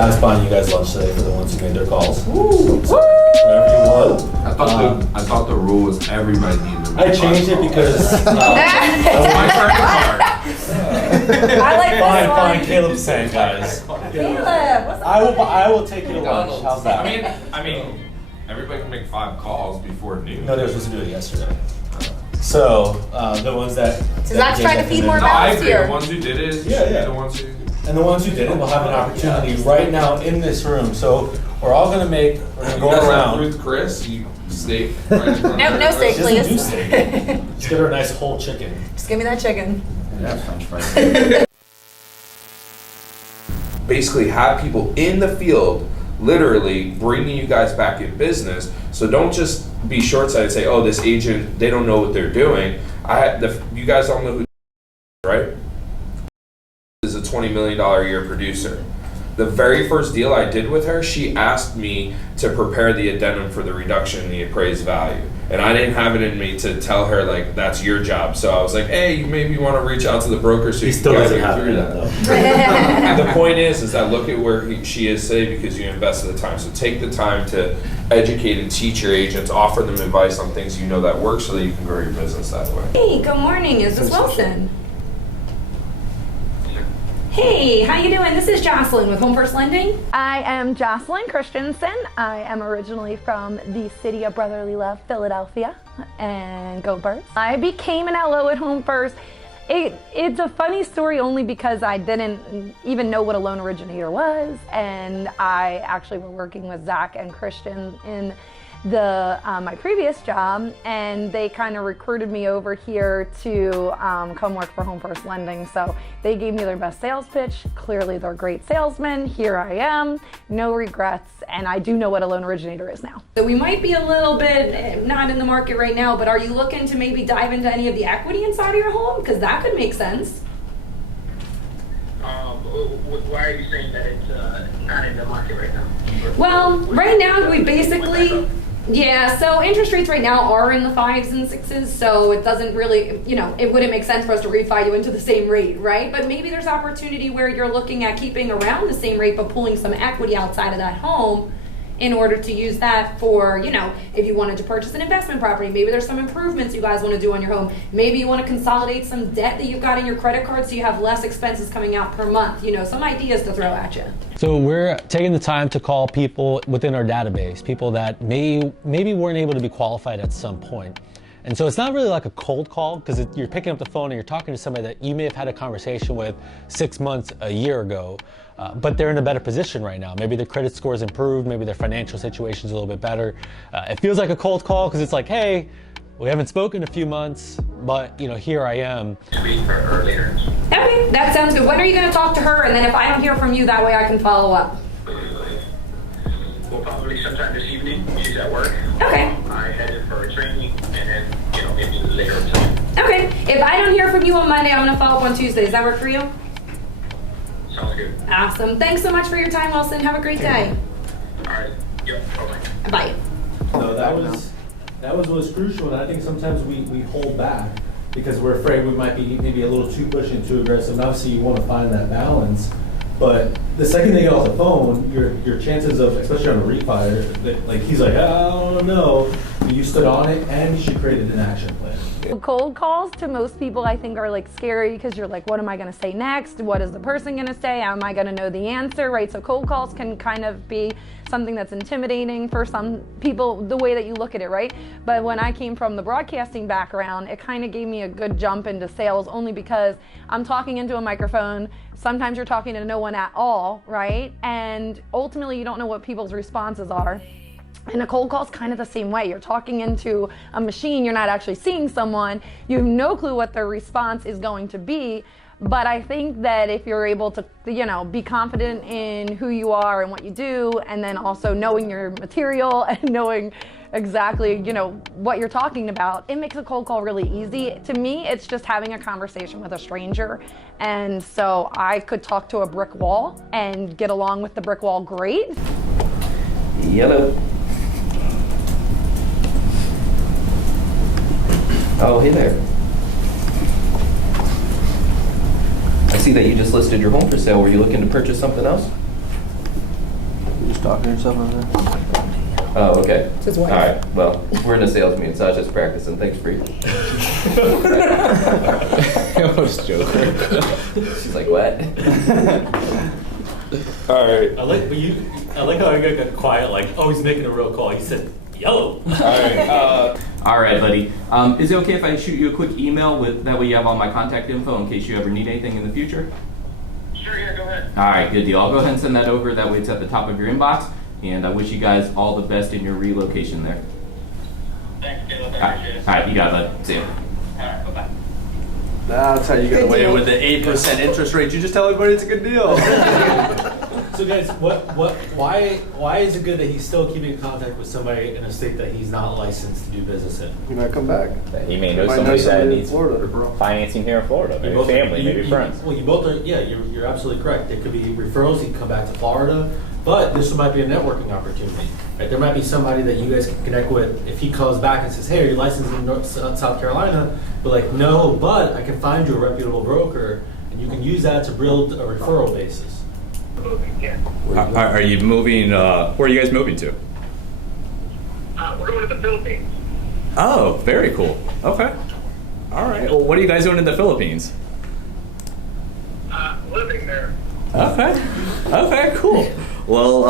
I was buying you guys lunch today for the ones who made their calls. Woo! So, whatever you want. I thought the rule was everybody needed to. I changed it because that's my credit card. I like this one. Fine. Caleb's saying, guys. Caleb, what's up? I will take you to lunch. How's that? I mean, everybody can make 5 calls before noon. No, they were supposed to do it yesterday. So the ones that. So Zach's trying to feed more No, I balance agree. here. The ones who did it, Yeah. the ones who. And the ones who didn't will have an opportunity right now in this room. So we're all gonna go around. Ruth Chris, you steak. Right in front of No her. steak, She doesn't do please. steak. Just get her a nice whole chicken. Just give me that chicken. Basically have people in the field literally bringing you guys back in business. So don't just be short-sighted and say, oh, this agent, they don't know what they're doing. You guys all know who, right? Is a $20 million a year producer. The very first deal I did with her, she asked me to prepare the addendum for the reduction in the appraised value. And I didn't have it in me to tell her, like, that's your job. So I was like, hey, you maybe want to reach out to the broker so He you still can doesn't get have through that that. though. The point is that look at where she is today because you invested the time. So take the time to educate and teach your agents, offer them advice on things you know that work so that you can grow your business that way. Hey, good morning. Is this Wilson? Hey, how you doing? This is Jocelyn with Home First Lending. I am Jocelyn Christensen. I am originally from the city of brotherly love, Philadelphia, and go Birds. I became an LO at Home First. It's a funny story only because I didn't even know what a loan originator was, and I actually were working with Zach and Christian in my previous job, and they kind of recruited me over here to come work for Home First Lending. So they gave me their best sales pitch. Clearly they're great salesmen. Here I am, no regrets, and I do know what a loan originator is now. So we might be a little bit not in the market right now, but are you looking to maybe dive into any of the equity inside of your home? Because that could make sense. Why are you saying that it's not in the market right now? Well, right now we basically, yeah, so interest rates right now are in the 5s and 6s, so it doesn't really, it wouldn't make sense for us to refi you into the same rate, right? But maybe there's opportunity where you're looking at keeping around the same rate but pulling some equity outside of that home in order to use that for, if you wanted to purchase an investment property, maybe there's some improvements you guys want to do on your home. Maybe you want to consolidate some debt that you've got in your credit card so you have less expenses coming out per month. Some ideas to throw at you. So we're taking the time to call people within our database, people that maybe weren't able to be qualified at some point. And so it's not really like a cold call because you're picking up the phone and you're talking to somebody that you may have had a conversation with 6 months, a year ago, but they're in a better position right now. Maybe their credit score is improved, maybe their financial situation is a little bit better. It feels like a cold call because it's like, hey, we haven't spoken in a few months, but here I am. Speak for her later. Okay, that sounds good. When are you going to talk to her? And then if I don't hear from you, that way I can follow up. Well, probably sometime this evening. She's at work. Okay. I headed for a training, and then, maybe later tonight. Okay. If I don't hear from you on Monday, I'm going to follow up on Tuesday. Does that work for you? Sounds good. Awesome. Thanks so much for your time, Wilson. Have a great day. All right. Yep. Bye-bye. Bye. No, that was what was crucial, and I think sometimes we hold back because we're afraid we might be maybe a little too pushy and too aggressive. And obviously, you want to find that balance. But the second they get off the phone, your chances of, especially on a refi, like he's like, I don't know. You stood on it, and you created an action plan. Cold calls to most people I think are like scary because you're like, what am I going to say next? What is the person going to say? Am I going to know the answer, right? So cold calls can kind of be something that's intimidating for some people, the way that you look at it, right? But when I came from the broadcasting background, it kind of gave me a good jump into sales only because I'm talking into a microphone. Sometimes you're talking to no one at all, right? And ultimately you don't know what people's responses are. And a cold call is kind of the same way. You're talking into a machine, you're not actually seeing someone, you have no clue what their response is going to be. But I think that if you're able to, be confident in who you are and what you do, and then also knowing your material and knowing exactly, what you're talking about, it makes a cold call really easy. To me, it's just having a conversation with a stranger. And so I could talk to a brick wall and get along with the brick wall great. Yellow. Oh, hey there. I see that you just listed your home for sale. Were you looking to purchase something else? talking to yourself over there. Oh, okay. It's his wife. All right. Well, we're in a sales meeting, so I was just practicing. Thanks, Bree. I was joking. She's like, what? All right. I like how I got quiet, like, oh, he's making a real call. He said, yellow. All right. All right, buddy. Is it okay if I shoot you a quick email with that way you have all my contact info in case you ever need anything in the future? Sure, yeah, go ahead. All right, good deal. I'll go ahead and send that over. That way it's at the top of your inbox. And I wish you guys all the best in your relocation there. Thanks, Caleb. All I appreciate it. right, you got it, bud. See ya. All right, bye-bye. That's how you get away with the 8% interest rate. You just tell everybody it's a good deal. So guys, why is it good that he's still keeping in contact with somebody in a state that he's not licensed to do business in? You might come back. He may know Might somebody that in needs Florida. financing here in Florida, You maybe both- family, you- maybe you- friends. Well, you both are, yeah, you're absolutely correct. There could be referrals, he can come back to Florida, but this might be a networking opportunity. Right? There might be somebody that you guys can connect with. If he comes back and says, hey, are you licensed in South Carolina? But like, no, but I can find you a reputable broker, and you can use that to build a referral basis. Yeah. Are you moving, where are you guys moving to? We're going to the Philippines. Oh, very cool. Okay. All right. Well, what are you guys doing in the Philippines? Living there. Okay. Okay, cool. Well,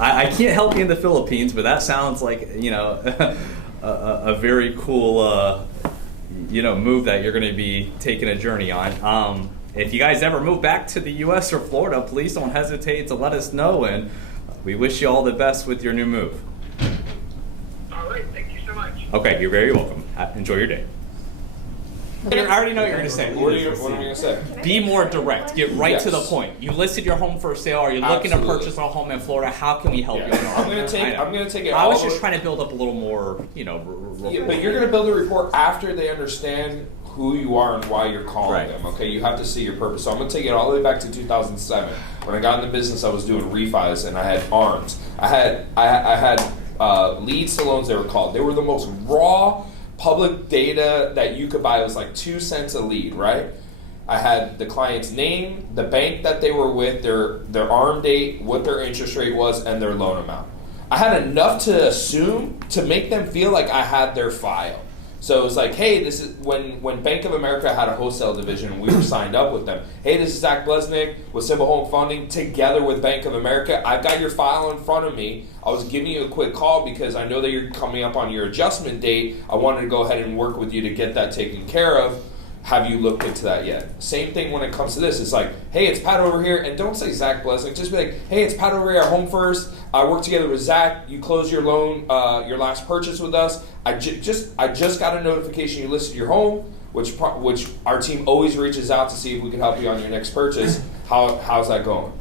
I can't help you in the Philippines, but that sounds like, you know, a very cool, you know, move that you're going to be taking a journey on. If you guys ever move back to the U.S. or Florida, please don't hesitate to let us know, and we wish you all the best with your new move. All right, thank you so much. Okay, you're very welcome. Enjoy your day. I already know what you're going to say. What am I going to say? Be more direct. Get right to the Yes. point. You listed your home for sale. Are you looking to Absolutely. purchase a home in Florida? How can we help you? I'm gonna take it. I was all just the- trying to build up a little more, you know. Yeah, but you're gonna build a report after they understand who you are and why you're calling Right. them. Okay, you have to see your purpose. So I'm gonna take it all the way back to 2007. When I got in the business, I was doing refis and I had ARMs. I had leads to loans. They were called. They were the most raw public data that you could buy. It was like 2 cents a lead, right? I had the client's name, the bank that they were with, their ARM date, what their interest rate was, and their loan amount. I had enough to assume to make them feel like I had their file. So it was like, hey, this is when Bank of America had a wholesale division, we were signed up with them. Hey, this is Zach Blesnick with Simple Home Funding together with Bank of America. I've got your file in front of me. I was giving you a quick call because I know that you're coming up on your adjustment date. I wanted to go ahead and work with you to get that taken care of. Have you looked into that yet? Same thing when it comes to this. It's like, hey, it's Pat over here. And don't say Zach Blesnick. Just be like, hey, it's Pat over here at Home First. I work together with Zach. You closed your loan, your last purchase with us. I just got a notification you listed your home, which our team always reaches out to see if we can help you on your next purchase. How's that going?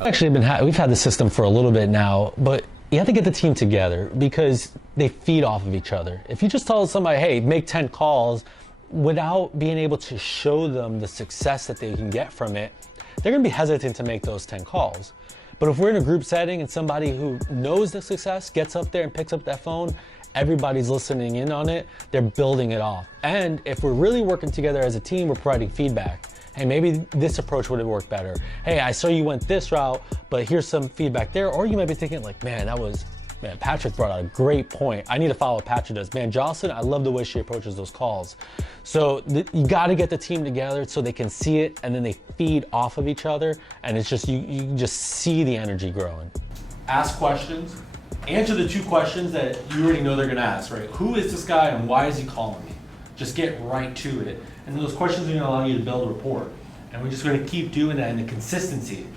Actually, we've had the system for a little bit now, but you have to get the team together because they feed off of each other. If you just tell somebody, hey, make 10 calls, without being able to show them the success that they can get from it, they're gonna be hesitant to make those 10 calls. But if we're in a group setting and somebody who knows the success gets up there and picks up that phone, everybody's listening in on it, they're building it off. And if we're really working together as a team, we're providing feedback. Hey, maybe this approach would have worked better. Hey, I saw you went this route, but here's some feedback there. Or you might be thinking like, man, Patrick brought out a great point. I need to follow what Patrick does. Man, Jocelyn, I love the way she approaches those calls. So you got to get the team together so they can see it and then they feed off of each other. And it's just, you just see the energy growing. Ask questions. Answer the 2 questions that you already know they're gonna ask, right? Who is this guy and why is he calling me? Just get right to it. And those questions are gonna allow you to build a rapport. And we're just gonna keep doing that, and the consistency,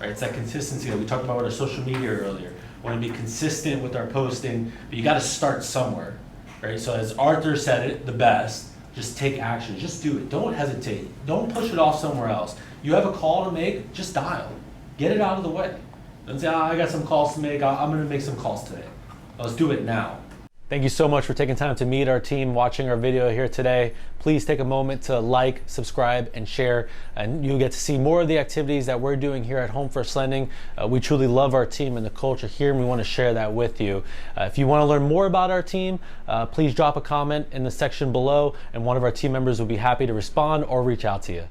right? It's that consistency that we talked about with our social media earlier. We wanna be consistent with our posting, but you gotta start somewhere, right? So as Arthur said it the best, just take action, just do it. Don't hesitate, don't push it off somewhere else. You have a call to make, just dial. Get it out of the way. Don't say, I got some calls to make, I'm gonna make some calls today. Let's do it now. Thank you so much for taking time to meet our team, watching our video here today. Please take a moment to like, subscribe, and share, and you'll get to see more of the activities that we're doing here at Home First Lending. We truly love our team and the culture here, and we want to share that with you. If you want to learn more about our team, please drop a comment in the section below, and one of our team members will be happy to respond or reach out to you.